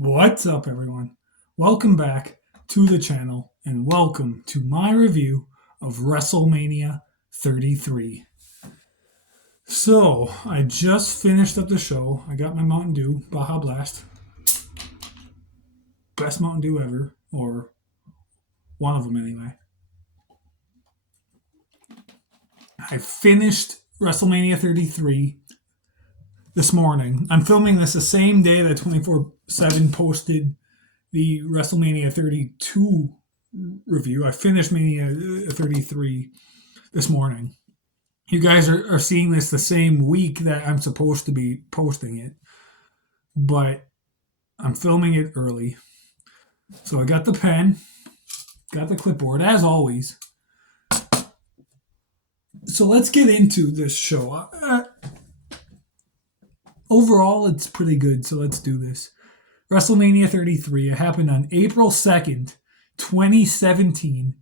What's up, everyone? Welcome back to the channel and welcome to my review of WrestleMania 33. So, I just finished up the show. I got my Mountain Dew, Baja Blast. Best Mountain Dew ever, or one of them anyway. I finished WrestleMania 33 this morning. I'm filming this the same day that 24/7 posted the WrestleMania 32 review. I finished Mania 33 this morning. You guys are seeing this the same week that I'm supposed to be posting it, but I'm filming it early. So I got the pen, got the clipboard, as always. So let's get into this show. Overall, it's pretty good, so let's do this. WrestleMania 33, it happened on April 2nd, 2017,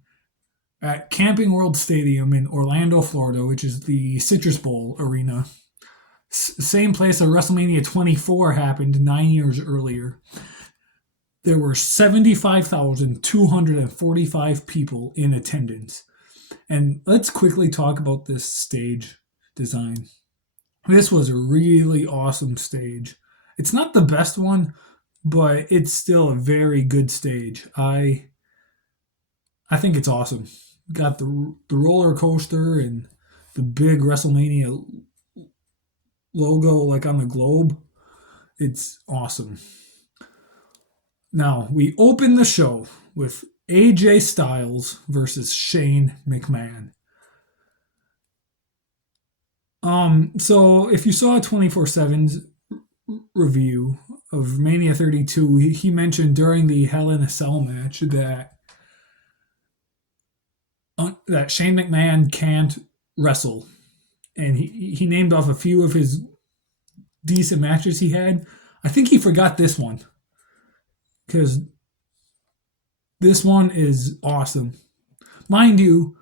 at Camping World Stadium in Orlando, Florida, which is the Citrus Bowl arena. Same place that WrestleMania 24 happened 9 years earlier. There were 75,245 people in attendance. And let's quickly talk about this stage design. This was a really awesome stage. It's not the best one, but it's still a very good stage. I think it's awesome. Got the roller coaster and the big WrestleMania logo like on the globe. It's awesome. Now, we open the show with AJ Styles versus Shane McMahon. So if you saw 24/7's review of Mania 32, he mentioned during the Hell in a Cell match that Shane McMahon can't wrestle. And he named off a few of his decent matches he had. I think he forgot this one, because this one is awesome. Mind you,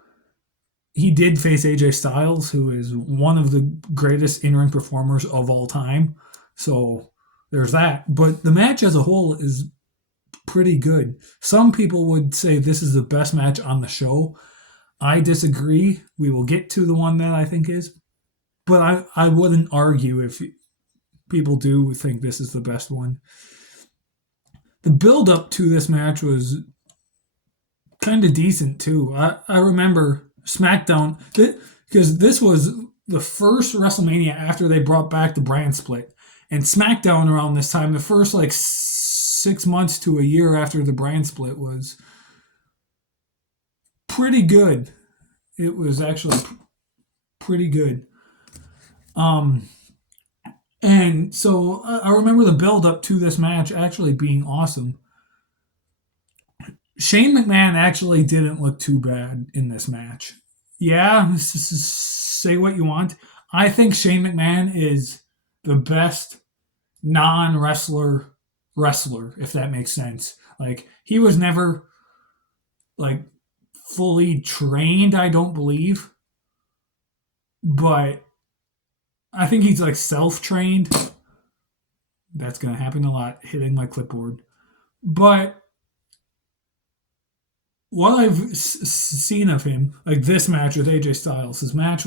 he did face AJ Styles, who is one of the greatest in-ring performers of all time. So there's that. But the match as a whole is pretty good. Some people would say this is the best match on the show. I disagree. We will get to the one that I think is. But I wouldn't argue if people do think this is the best one. The build-up to this match was kind of decent, too. I remember SmackDown, because this was the first WrestleMania after they brought back the brand split. And SmackDown around this time, the first 6 months to a year after the brand split, was pretty good. It was actually pretty good. And so I remember the build up to this match actually being awesome. Shane McMahon actually didn't look too bad in this match. Yeah, say what you want. I think Shane McMahon is the best non-wrestler, if that makes sense. He was never, fully trained, I don't believe. But I think he's, self-trained. That's going to happen a lot, hitting my clipboard. But what I've seen of him, this match with AJ Styles, his match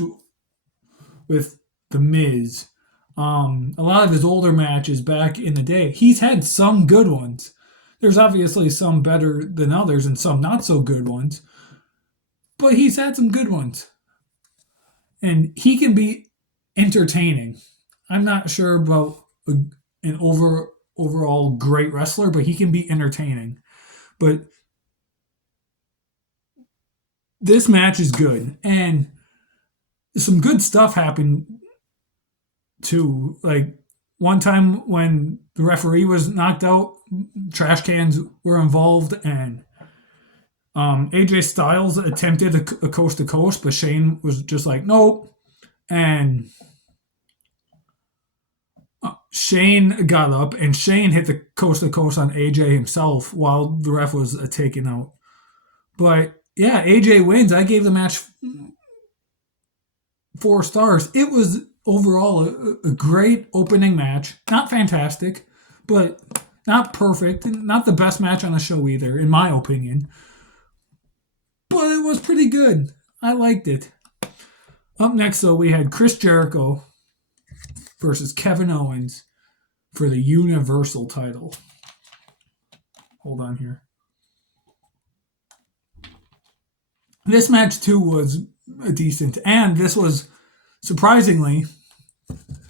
with The Miz, a lot of his older matches back in the day, he's had some good ones. There's obviously some better than others and some not so good ones, but he's had some good ones. And he can be entertaining. I'm not sure about an overall great wrestler, but he can be entertaining. But this match is good, and some good stuff happened too. One time when the referee was knocked out, trash cans were involved, and AJ Styles attempted a coast to coast, but Shane was just like, nope. And Shane got up, and Shane hit the coast to coast on AJ himself while the ref was taken out. But yeah, AJ wins. I gave the match 4 stars. It was overall a great opening match. Not fantastic, but Not perfect, and not the best match on the show either, in my opinion. But it was pretty good. I liked it. Up next, though, we had Chris Jericho versus Kevin Owens for the Universal title. Hold on here. This match, too, was decent. And this was, surprisingly,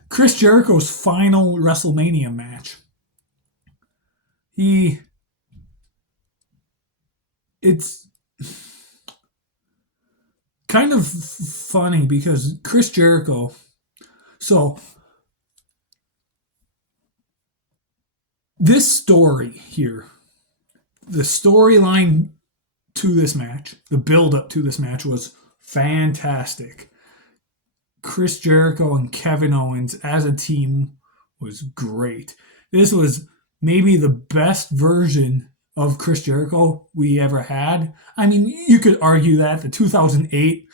Chris Jericho's final WrestleMania match. It's kind of funny because Chris Jericho, so this story here, the storyline to this match, the build up to this match was fantastic. Chris Jericho and Kevin Owens as a team was great. This was maybe the best version of Chris Jericho we ever had. I mean, you could argue that the 2008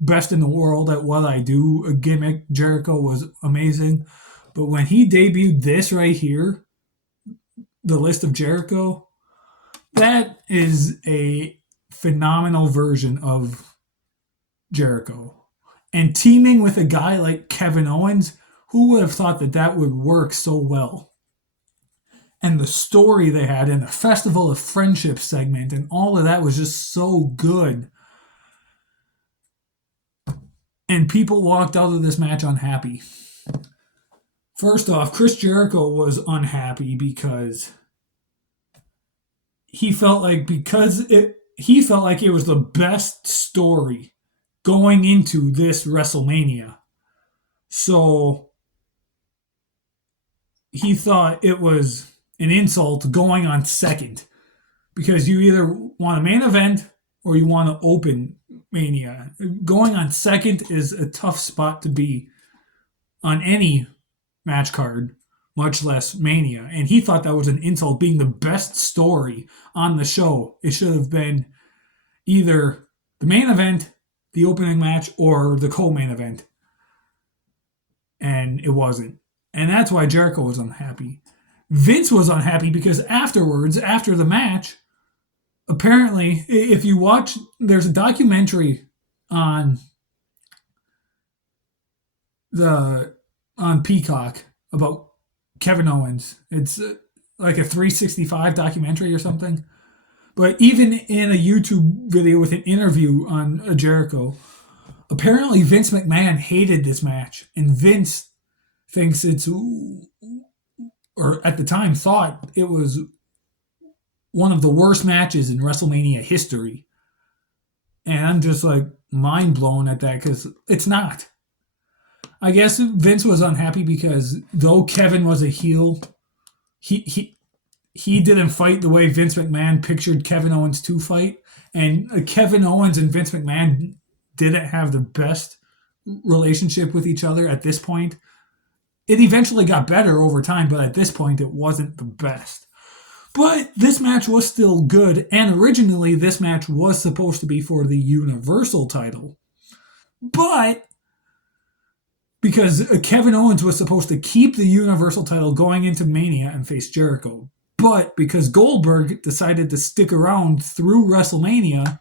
Best in the World at What I Do a gimmick Jericho was amazing. But when he debuted this right here, the list of Jericho, that is a phenomenal version of Jericho. And teaming with a guy like Kevin Owens, who would have thought that that would work so well? And the story they had and the Festival of Friendship segment and all of that was just so good. And people walked out of this match unhappy. First off, Chris Jericho was unhappy because he felt like it was the best story going into this WrestleMania. So he thought it was an insult going on second because you either want a main event or you want to open Mania. Going on second is a tough spot to be on any match card, much less Mania. And he thought that was an insult, being the best story on the show. It should have been either the main event, the opening match, or the co-main event. And it wasn't. And that's why Jericho was unhappy. Vince was unhappy because afterwards, after the match, apparently, if you watch, there's a documentary on Peacock about Kevin Owens. It's like a 365 documentary or something. But even in a YouTube video with an interview on Jericho, apparently Vince McMahon hated this match. And Vince thinks or at the time thought it was one of the worst matches in WrestleMania history. And I'm just like mind blown at that because it's not. I guess Vince was unhappy because though Kevin was a heel, he didn't fight the way Vince McMahon pictured Kevin Owens to fight. And Kevin Owens and Vince McMahon didn't have the best relationship with each other at this point. It eventually got better over time, but at this point it wasn't the best. But this match was still good, and originally this match was supposed to be for the Universal title. But because Kevin Owens was supposed to keep the Universal title going into Mania and face Jericho. But because Goldberg decided to stick around through WrestleMania,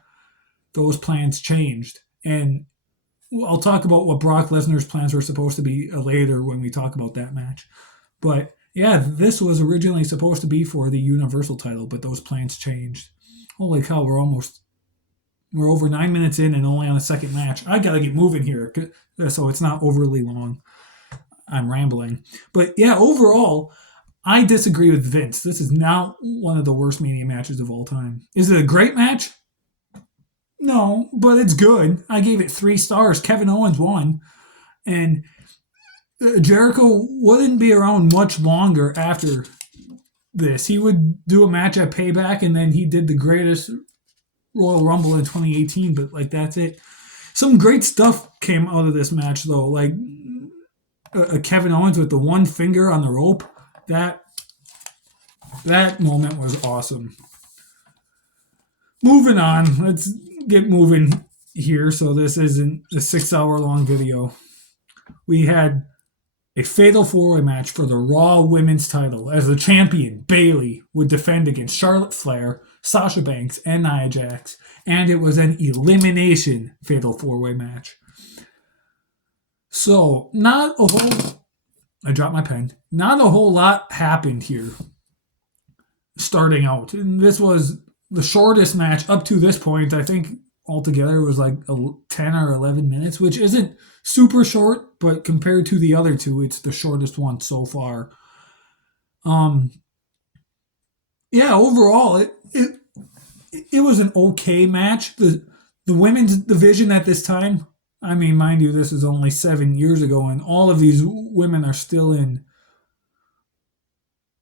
those plans changed. And I'll talk about what Brock Lesnar's plans were supposed to be later when we talk about that match. But yeah, this was originally supposed to be for the Universal title, but those plans changed. Holy cow, we're over 9 minutes in and only on a second match. I gotta get moving here so it's not overly long. I'm rambling. But yeah, overall, I disagree with Vince. This is not one of the worst Mania matches of all time. Is it a great match? No, but it's good. I gave it 3 stars. Kevin Owens won. And Jericho wouldn't be around much longer after this. He would do a match at Payback, and then he did the greatest Royal Rumble in 2018, but like that's it. Some great stuff came out of this match, though. Like Kevin Owens with the one finger on the rope. That moment was awesome. Moving on. Let's get moving here so this isn't a 6-hour long video. We had a fatal four-way match for the Raw Women's title as the champion, Bayley, would defend against Charlotte Flair, Sasha Banks, and Nia Jax, and it was an elimination fatal four-way match. So, not a whole... I dropped my pen. Not a whole lot happened here starting out. And this was the shortest match up to this point. I think altogether it was like 10 or 11 minutes, which isn't super short, but compared to the other two, it's the shortest one so far. Yeah, overall, it was an okay match. The women's division at this time, I mean, mind you, this is only 7 years ago, and all of these women are still in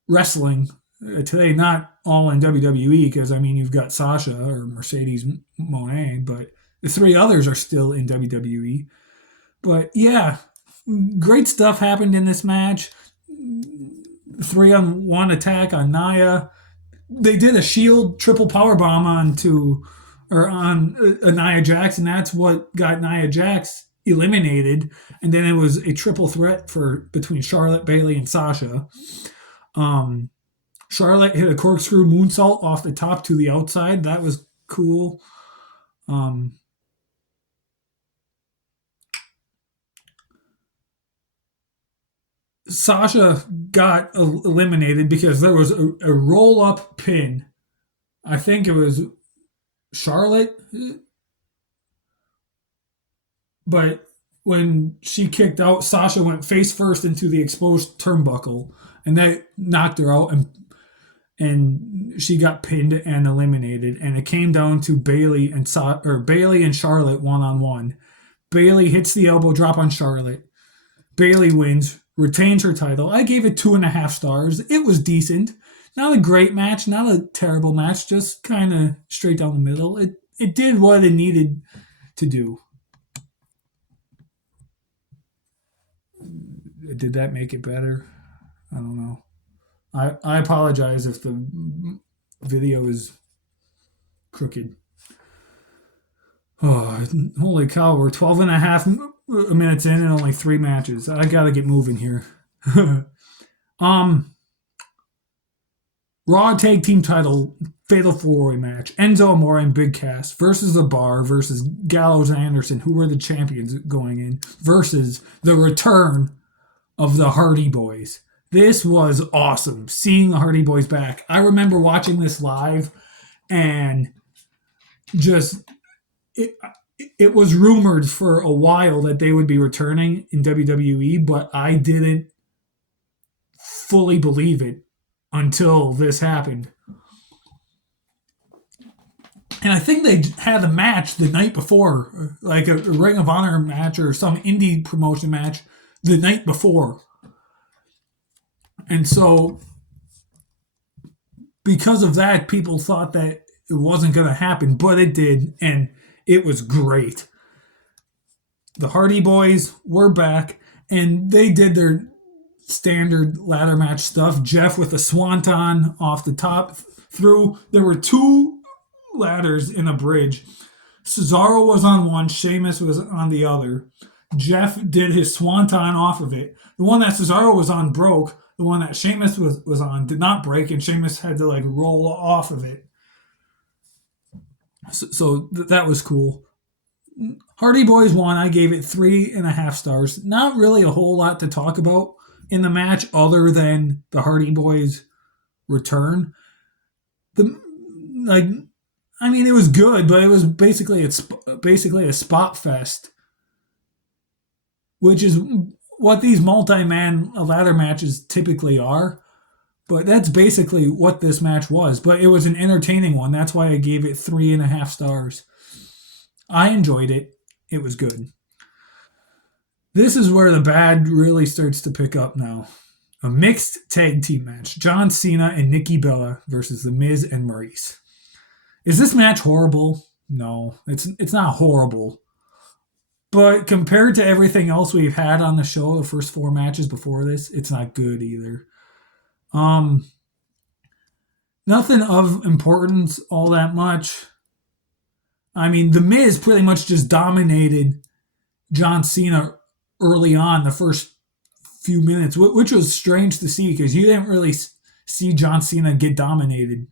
wrestling today. Not all in WWE, because I mean, you've got Sasha or Mercedes Moné, but the three others are still in WWE. But yeah, great stuff happened in this match. 3-on-1 attack on Nia. They did a Shield triple powerbomb on Nia Jax, and that's what got Nia Jax eliminated. And then it was a triple threat between Charlotte, Bayley, and Sasha. Charlotte hit a corkscrew moonsault off the top to the outside. That was cool. Sasha got eliminated because there was a roll-up pin. I think it was Charlotte. But when she kicked out, Sasha went face first into the exposed turnbuckle, and that knocked her out, and she got pinned and eliminated. And it came down to Bayley and Charlotte one-on-one. Bayley hits the elbow drop on Charlotte. Bayley wins, retains her title. I gave it 2.5 stars. It was decent. Not a great match, not a terrible match, just kind of straight down the middle. It did what it needed to do. Did that make it better? I don't know. I apologize if the video is crooked. Oh, holy cow, we're 12.5 minutes in and only 3 matches. I gotta get moving here. Raw Tag Team Title Fatal 4-Way match. Enzo Amore and Big Cass versus The Bar versus Gallows and Anderson, who were the champions going in, versus the return of the Hardy Boys. This was awesome, seeing the Hardy Boys back. I remember watching this live, and just it was rumored for a while that they would be returning in WWE, but I didn't fully believe it until this happened. And I think they had a match the night before, like a Ring of Honor match or some indie promotion match the night before. And so, because of that, people thought that it wasn't going to happen, but it did, and it was great. The Hardy Boys were back, and they did their standard ladder match stuff. Jeff with a swanton off the top through. There were 2 ladders in a bridge. Cesaro was on one, Sheamus was on the other. Jeff did his swanton off of it. The one that Cesaro was on broke. The one that Sheamus was on did not break, and Sheamus had to like roll off of it. So that was cool. Hardy Boys won. I gave it 3.5 stars. Not really a whole lot to talk about in the match other than the Hardy Boys return. It was good, but it was basically a spot fest, which is what these multi-man ladder matches typically are. But that's basically what this match was. But it was an entertaining one. That's why I gave it 3.5 stars. I enjoyed it. It was good. This is where the bad really starts to pick up now. A mixed tag team match. John Cena and Nikki Bella versus The Miz and Maurice. Is this match horrible? No, it's not horrible. But compared to everything else we've had on the show, the first 4 matches before this, it's not good either. Nothing of importance all that much. I mean, The Miz pretty much just dominated John Cena early on, the first few minutes, which was strange to see because you didn't really see John Cena get dominated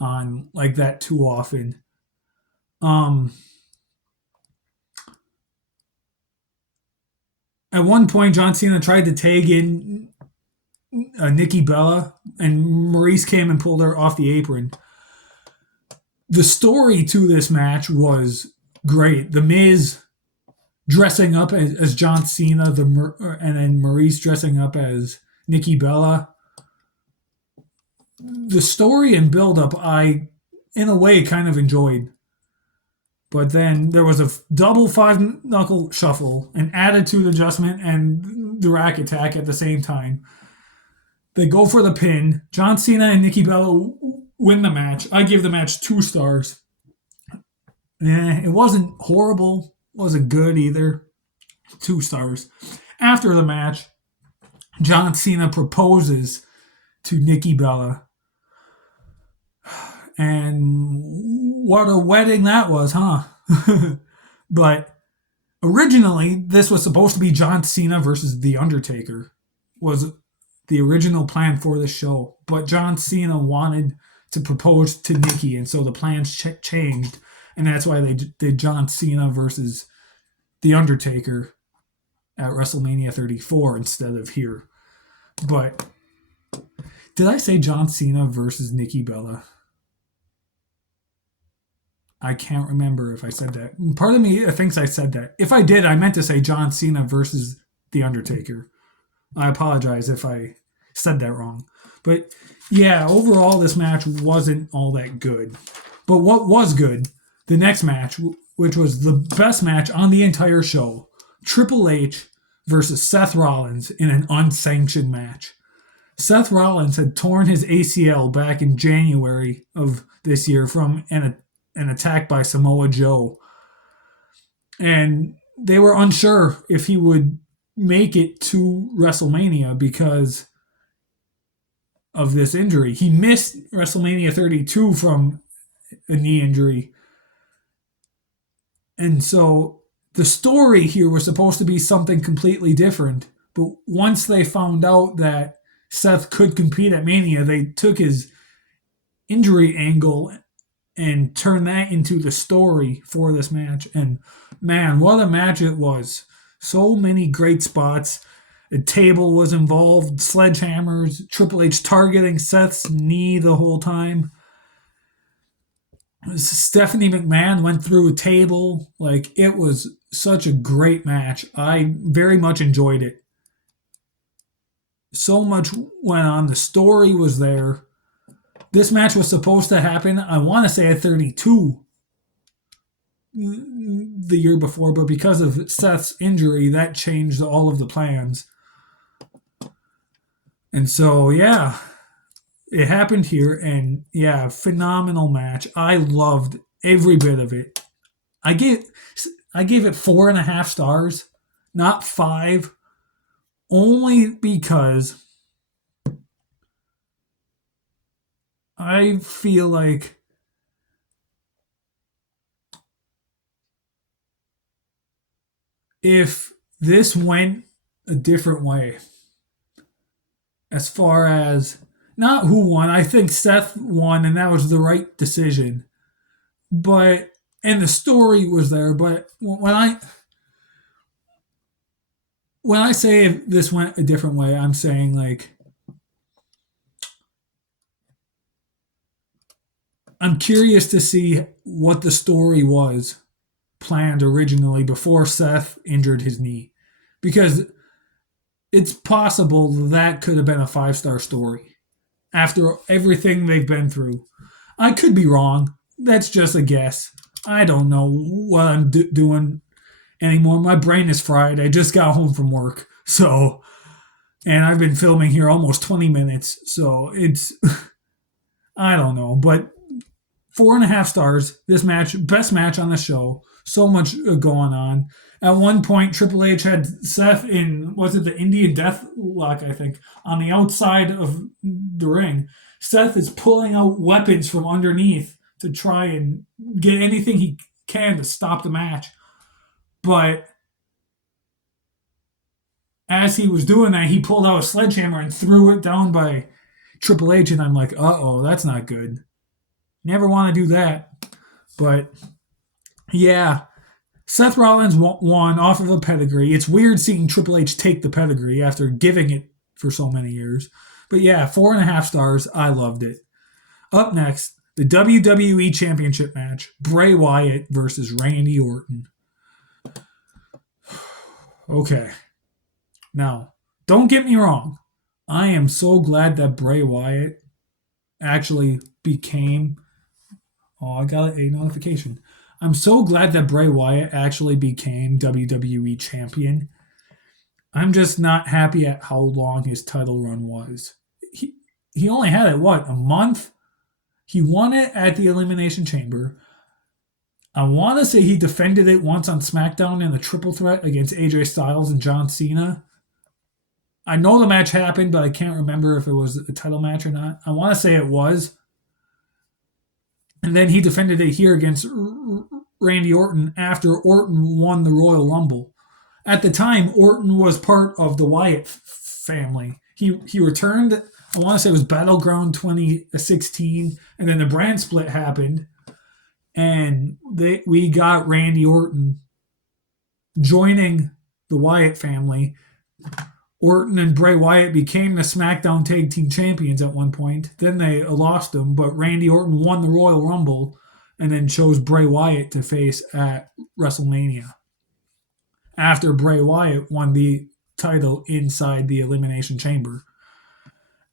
on like that too often. Um, at one point, John Cena tried to tag in Nikki Bella, and Maurice came and pulled her off the apron. The story to this match was great. The Miz dressing up as John Cena, and then Maurice dressing up as Nikki Bella. The story and build-up, I, in a way, kind of enjoyed. But then there was a double five-knuckle shuffle, an attitude adjustment, and the rack attack at the same time. They go for the pin. John Cena and Nikki Bella win the match. I give the match 2 stars. It wasn't horrible. Wasn't good either. 2 stars. After the match, John Cena proposes to Nikki Bella. And what a wedding that was, huh? But originally, this was supposed to be John Cena versus The Undertaker. Was the original plan for the show. But John Cena wanted to propose to Nikki, and so the plans changed. And that's why they did John Cena versus The Undertaker at WrestleMania 34 instead of here. But did I say John Cena versus Nikki Bella? I can't remember if I said that. Part of me thinks I said that. If I did, I meant to say John Cena versus The Undertaker. I apologize if I said that wrong. But yeah, overall, this match wasn't all that good. But what was good, the next match, which was the best match on the entire show, Triple H versus Seth Rollins in an unsanctioned match. Seth Rollins had torn his ACL back in January of this year from an attack by Samoa Joe. And they were unsure if he would make it to WrestleMania because of this injury. He missed WrestleMania 32 from a knee injury. And so the story here was supposed to be something completely different. But once they found out that Seth could compete at Mania, they took his injury angle and turned that into the story for this match. And man, what a match it was. So many great spots. A table was involved, sledgehammers, Triple H targeting Seth's knee the whole time. Stephanie McMahon went through a table. Like, it was such a great match. I very much enjoyed it. So much went on. The story was there. This match was supposed to happen, I want to say, at 32 the year before, but because of Seth's injury, that changed all of the plans. And so, yeah, it happened here, and yeah, phenomenal match. I loved every bit of it. I gave it 4.5 stars, not 5, only because I feel like if this went a different way, as far as not who won, I think Seth won, and that was the right decision. But and the story was there. But when I say if this went a different way, I'm saying like I'm curious to see what the story was planned originally before Seth injured his knee, because it's possible that could have been a 5-star story after everything they've been through. I could be wrong. That's just a guess. I don't know what I'm doing anymore. My brain is fried. I just got home from work. So, and I've been filming here almost 20 minutes. So it's, I don't know. But 4.5 stars. This match, best match on the show. So much going on. At one point, Triple H had Seth in, was it the Indian Death Lock, I think, on the outside of the ring. Seth is pulling out weapons from underneath to try and get anything he can to stop the match. But as he was doing that, he pulled out a sledgehammer and threw it down by Triple H, and I'm like, uh-oh, that's not good. Never want to do that. But, yeah, Seth Rollins won off of a pedigree. It's weird seeing Triple H take the pedigree after giving it for so many years. But, yeah, 4.5 stars. I loved it. Up next, the WWE Championship match, Bray Wyatt versus Randy Orton. Okay. Now, don't get me wrong. I am so glad that Bray Wyatt actually became. Oh, I got a notification. I'm so glad that Bray Wyatt actually became WWE champion. I'm just not happy at how long his title run was. He only had it, what, a month? He won it at the Elimination Chamber. I want to say he defended it once on SmackDown in the triple threat against AJ Styles and John Cena. I know the match happened, but I can't remember if it was a title match or not. I want to say it was. And then he defended it here against Randy Orton after Orton won the Royal Rumble. At the time, Orton was part of the Wyatt family. He returned, I want to say it was Battleground 2016, and then the brand split happened. And we got Randy Orton joining the Wyatt family. Orton and Bray Wyatt became the SmackDown Tag Team Champions at one point. Then they lost them, but Randy Orton won the Royal Rumble and then chose Bray Wyatt to face at WrestleMania. After Bray Wyatt won the title inside the Elimination Chamber.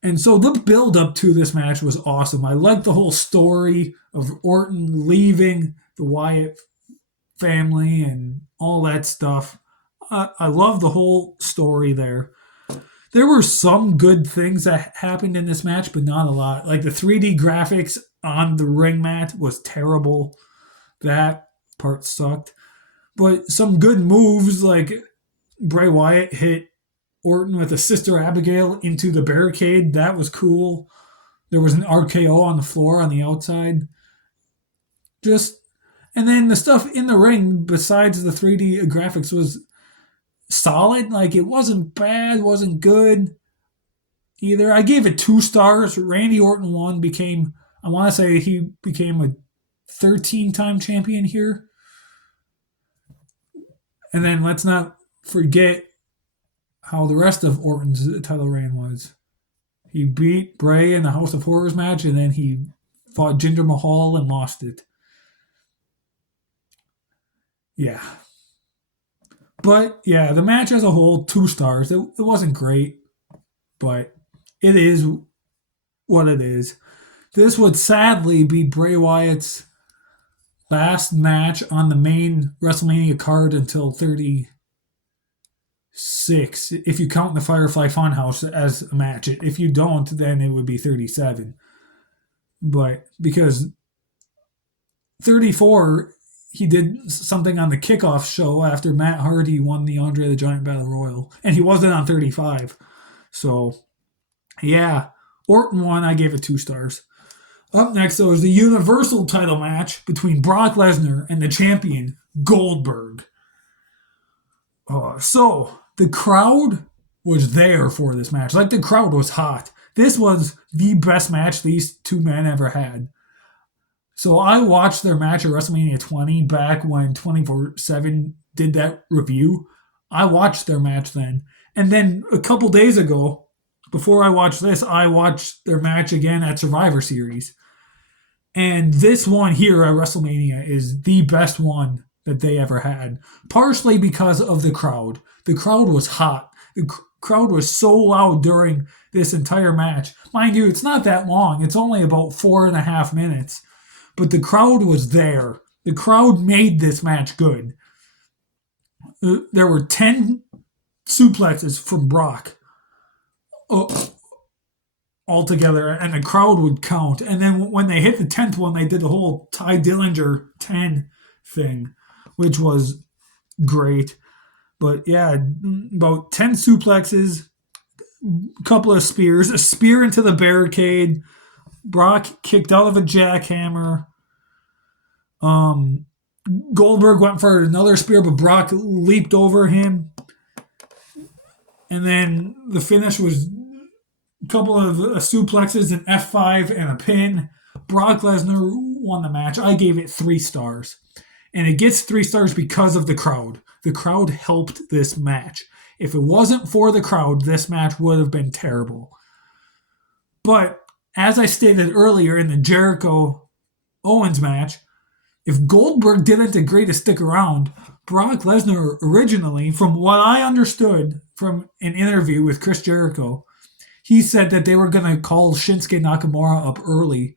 And so the build-up to this match was awesome. I liked the whole story of Orton leaving the Wyatt family and all that stuff. I love the whole story there. There were some good things that happened in this match, but not a lot. Like the 3D graphics on the ring mat was terrible. That part sucked. But some good moves, like Bray Wyatt hit Orton with a Sister Abigail into the barricade. That was cool. There was an RKO on the floor on the outside. And then the stuff in the ring, besides the 3D graphics, was solid. Like, it wasn't bad, wasn't good either. I gave it 2 stars. Randy Orton I want to say he became a 13-time champion here. And then let's not forget how the rest of Orton's title reign was. He beat Bray in the House of Horrors match, and then he fought Jinder Mahal and lost it. Yeah. But, yeah, the match as a whole, 2 stars. It wasn't great, but it is what it is. This would sadly be Bray Wyatt's last match on the main WrestleMania card until 36, if you count the Firefly Funhouse as a match. If you don't, then it would be 37. But because 34, he did something on the kickoff show after Matt Hardy won the Andre the Giant Battle Royal, and he wasn't on 35. So, yeah, Orton won. I gave it 2 stars. Up next, though, is the Universal title match between Brock Lesnar and the champion, Goldberg. So, the crowd was there for this match. Like, the crowd was hot. This was the best match these 2 men ever had. So, I watched their match at WrestleMania 20 back when 24/7 did that review. I watched their match then. And then a couple days ago, before I watched this, I watched their match again at Survivor Series. And this one here at WrestleMania is the best one that they ever had. Partially because of the crowd. The crowd was hot. The crowd was so loud during this entire match. Mind you, it's not that long. It's only about 4.5 minutes. But the crowd was there. The crowd made this match good. There were 10 suplexes from Brock altogether, and the crowd would count. And then when they hit the 10th one, they did the whole Ty Dillinger 10 thing, which was great. But yeah, about 10 suplexes, a couple of spears, a spear into the barricade. Brock kicked out of a jackhammer. Goldberg went for another spear, but Brock leaped over him. And then the finish was a couple of suplexes, an F5, and a pin. Brock Lesnar won the match. I gave it 3 stars. And it gets 3 stars because of the crowd. The crowd helped this match. If it wasn't for the crowd, this match would have been terrible. But as I stated earlier in the Jericho Owens match, if Goldberg didn't agree to stick around, Brock Lesnar originally, from what I understood from an interview with Chris Jericho, he said that they were going to call Shinsuke Nakamura up early,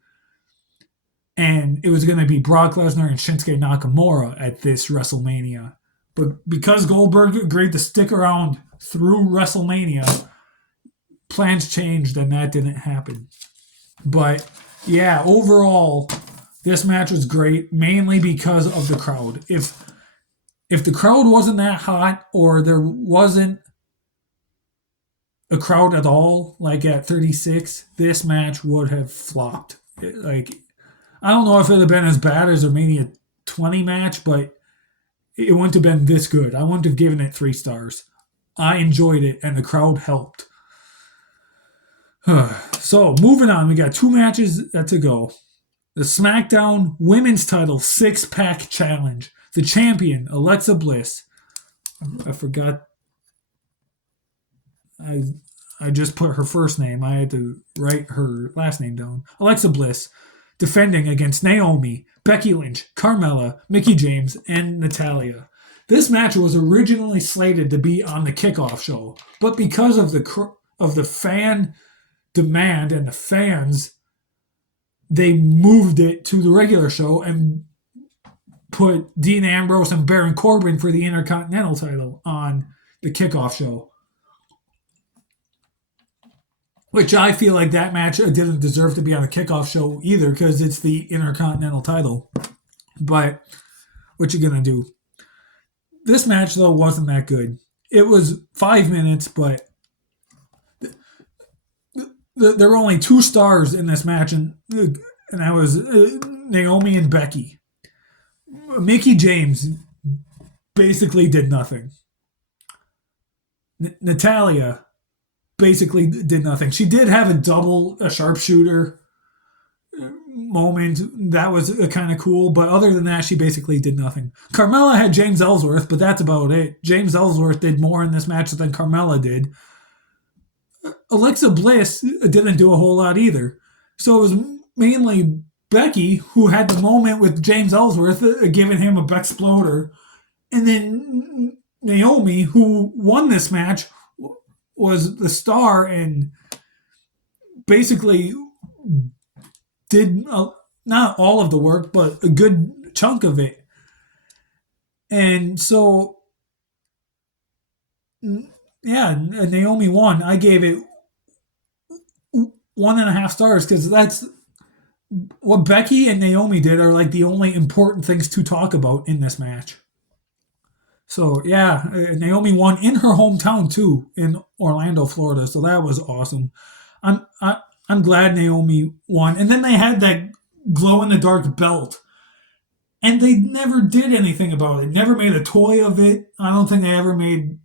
and it was going to be Brock Lesnar and Shinsuke Nakamura at this WrestleMania. But because Goldberg agreed to stick around through WrestleMania, plans changed and that didn't happen. But yeah, overall, this match was great, mainly because of the crowd. If the crowd wasn't that hot, or there wasn't a crowd at all, like at 36, this match would have flopped. I don't know if it would have been as bad as a Mania 20 match, but it wouldn't have been this good. I wouldn't have given it 3 stars. I enjoyed it, and the crowd helped. So, moving on, we got 2 matches to go. The SmackDown Women's Title 6-Pack Challenge. The champion, Alexa Bliss. I forgot. I just put her first name. I had to write her last name down. Alexa Bliss, defending against Naomi, Becky Lynch, Carmella, Mickie James, and Natalya. This match was originally slated to be on the kickoff show, but because of the fan demand and the fans, they moved it to the regular show and put Dean Ambrose and Baron Corbin for the Intercontinental title on the kickoff show. Which I feel like that match didn't deserve to be on a kickoff show either, because it's the Intercontinental title. But what you gonna do? This match, though, wasn't that good. It was 5 minutes, but there were only 2 stars in this match, and that was Naomi and Becky. Mickie James basically did nothing. Natalya basically did nothing. She did have a sharpshooter moment. That was kind of cool, but other than that, she basically did nothing. Carmella had James Ellsworth, but that's about it. James Ellsworth did more in this match than Carmella did. Alexa Bliss didn't do a whole lot either. So it was mainly Becky who had the moment with James Ellsworth, giving him a Bexploder. And then Naomi, who won this match, was the star and basically did not all of the work, but a good chunk of it. And so, yeah, Naomi won. I gave it 1.5 stars because that's what Becky and Naomi did are like the only important things to talk about in this match. So yeah, Naomi won in her hometown too, in Orlando, Florida. So that was awesome. I'm glad Naomi won. And then they had that glow in the dark belt, and they never did anything about it. Never made a toy of it. I don't think they ever made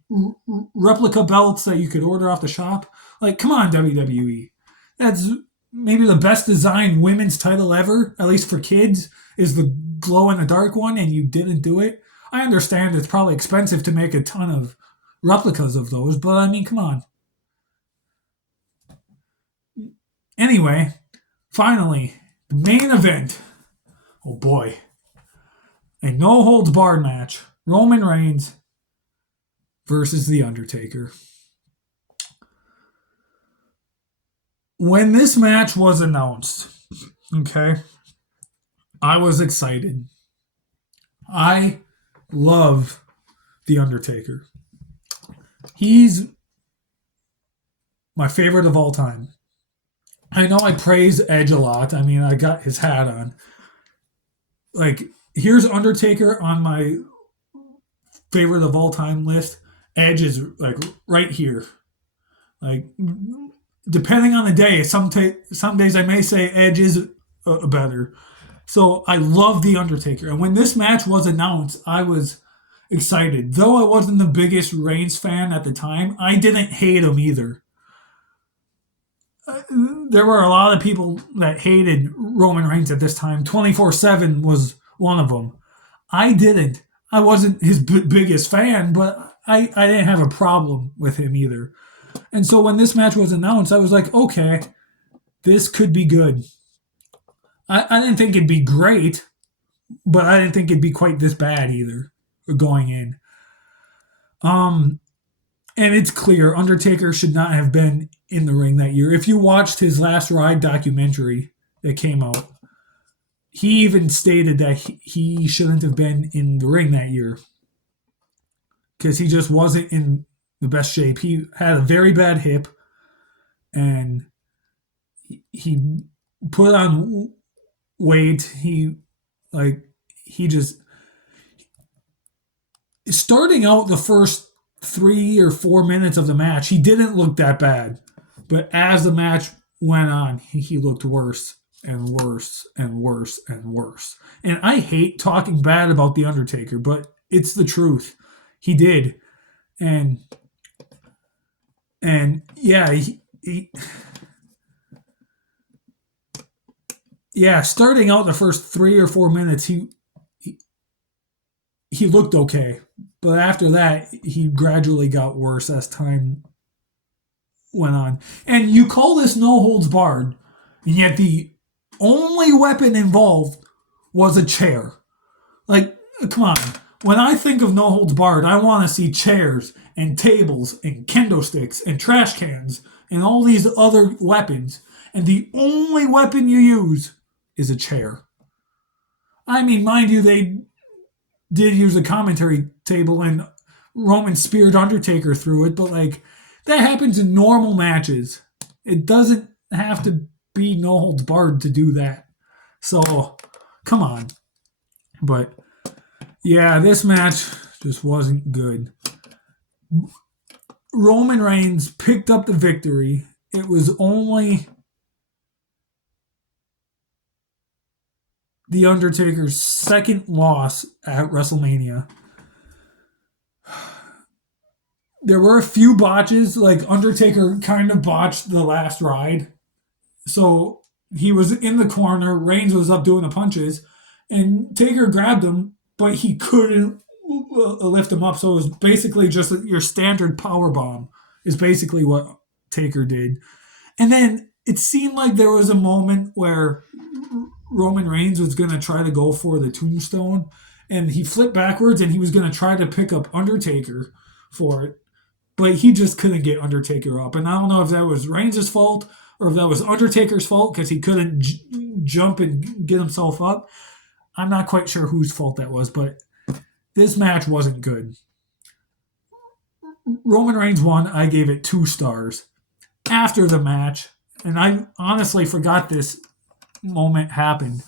replica belts that you could order off the shop. Like, come on, WWE. That's maybe the best designed women's title ever, at least for kids, is the glow in the dark one, and you didn't do it. I understand it's probably expensive to make a ton of replicas of those, but I mean, come on. Anyway, finally, the main event. Oh boy. A no-holds-barred match. Roman Reigns versus The Undertaker. When this match was announced, okay, I was excited. I love The Undertaker. He's my favorite of all time. I know I praise Edge a lot. I mean, I got his hat on. Like, here's Undertaker on my favorite of all time list. Edge is like right here. Like, depending on the day, some days I may say Edge is better. So I love The Undertaker. And when this match was announced, I was excited. Though I wasn't the biggest Reigns fan at the time, I didn't hate him either. There were a lot of people that hated Roman Reigns at this time. 24/7 was one of them. I didn't. I wasn't his biggest fan, but I didn't have a problem with him either. And so when this match was announced, I was like, okay, this could be good. I didn't think it'd be great, but I didn't think it'd be quite this bad either going in. And it's clear Undertaker should not have been in the ring that year. If you watched his Last Ride documentary that came out, he even stated that he shouldn't have been in the ring that year because he just wasn't in the best shape. He had a very bad hip, and he put on weight. He just starting out the first 3 or 4 minutes of the match, he didn't look that bad. But as the match went on, he looked worse and worse and worse and worse. And I hate talking bad about The Undertaker, but it's the truth. He did. And yeah, starting out the first 3 or 4 minutes, he looked okay. But after that, he gradually got worse as time went on. And you call this no holds barred, and yet the only weapon involved was a chair. Like, come on. When I think of no holds barred, I want to see chairs and tables and kendo sticks and trash cans and all these other weapons. And the only weapon you use is a chair. I mean, mind you, they did use a commentary table and Roman speared Undertaker through it, but like that happens in normal matches. It doesn't have to be no holds barred to do that. So, come on. But yeah, this match just wasn't good. Roman Reigns picked up the victory. It was only The Undertaker's second loss at WrestleMania. There were a few botches, like Undertaker kind of botched the last ride. So he was in the corner, Reigns was up doing the punches, and Taker grabbed him, but he couldn't lift him up. So it was basically just your standard power bomb is basically what Taker did. And then it seemed like there was a moment where Roman Reigns was going to try to go for the tombstone, and he flipped backwards, and he was going to try to pick up Undertaker for it, but he just couldn't get Undertaker up. And I don't know if that was Reigns' fault or if that was Undertaker's fault because he couldn't jump and get himself up. I'm not quite sure whose fault that was, but this match wasn't good. Roman Reigns won. I gave it 2 stars. After the match, and I honestly forgot this moment happened.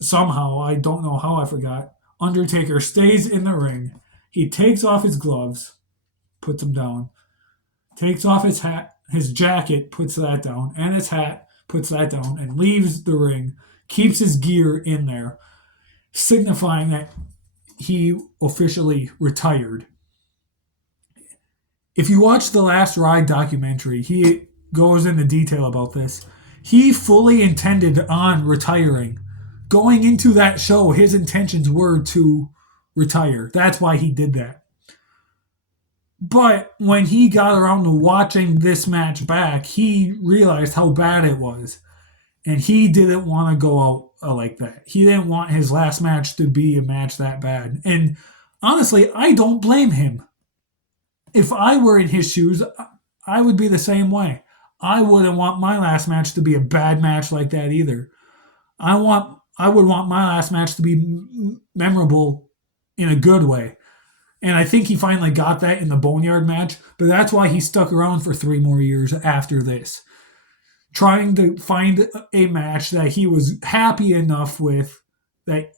Somehow, I don't know how I forgot, Undertaker stays in the ring. He takes off his gloves, puts them down. Takes off his hat, his jacket, puts that down, and his hat, puts that down, and leaves the ring. Keeps his gear in there, signifying that he officially retired. If you watch the Last Ride documentary, he goes into detail about this. He fully intended on retiring. Going into that show, his intentions were to retire. That's why he did that. But when he got around to watching this match back, he realized how bad it was. And he didn't want to go out like that. He didn't want his last match to be a match that bad. And honestly, I don't blame him. If I were in his shoes, I would be the same way. I wouldn't want my last match to be a bad match like that either. I would want my last match to be memorable in a good way. And I think he finally got that in the Boneyard match, but that's why he stuck around for 3 more years after this, trying to find a match that he was happy enough with that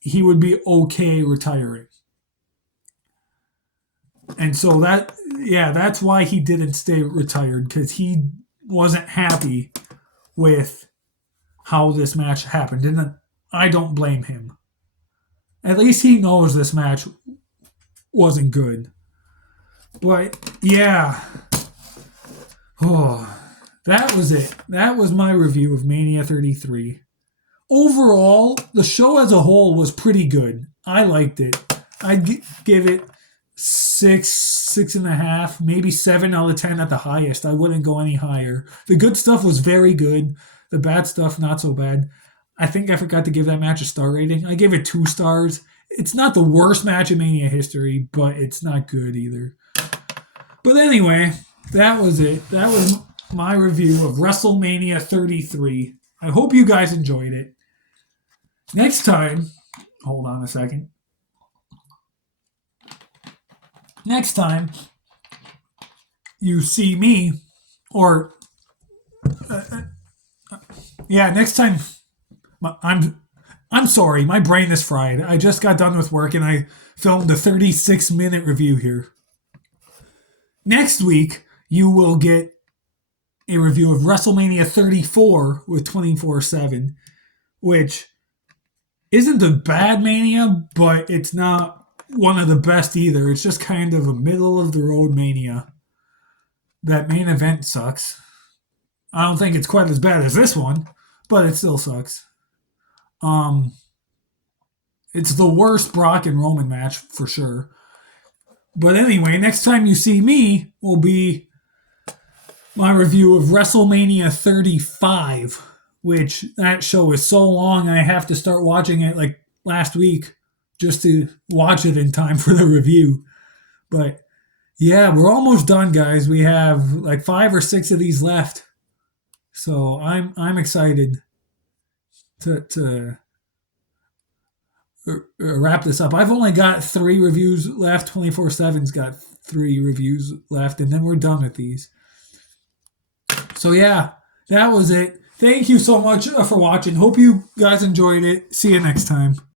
he would be okay retiring. And so that's why he didn't stay retired, because he wasn't happy with how this match happened. And I don't blame him. at least he knows this match wasn't good. But yeah, oh, that was it. That was my review of Mania 33. Overall, the show as a whole was pretty good. I liked it. I'd give it 6.5, maybe 7 out of 10 at the highest. I wouldn't go any higher. The good stuff was very good. The bad stuff, not so bad. I think I forgot to give that match a star rating. I gave it 2 stars. It's not the worst match in Mania history, but it's not good either. But anyway, that was it. That was my review of WrestleMania 33. I hope you guys enjoyed it. Next time, hold on a second. Next time you see me, or next time I'm sorry, my brain is fried. I just got done with work and I filmed a 36-minute review here. Next week, you will get a review of WrestleMania 34 with 24/7, which isn't a bad Mania, but it's not one of the best either. It's just kind of a middle-of-the-road Mania. That main event sucks. I don't think it's quite as bad as this one, but it still sucks. It's the worst Brock and Roman match for sure. But anyway, next time you see me will be my review of WrestleMania 35, which that show is so long I have to start watching it like last week just to watch it in time for the review. But yeah, we're almost done, guys. We have like 5 or 6 of these left. So I'm excited to wrap this up. I've only got 3 reviews left. 24/7's got 3 reviews left, and then we're done with these. So yeah, that was it. Thank you so much for watching. Hope you guys enjoyed it. See you next time.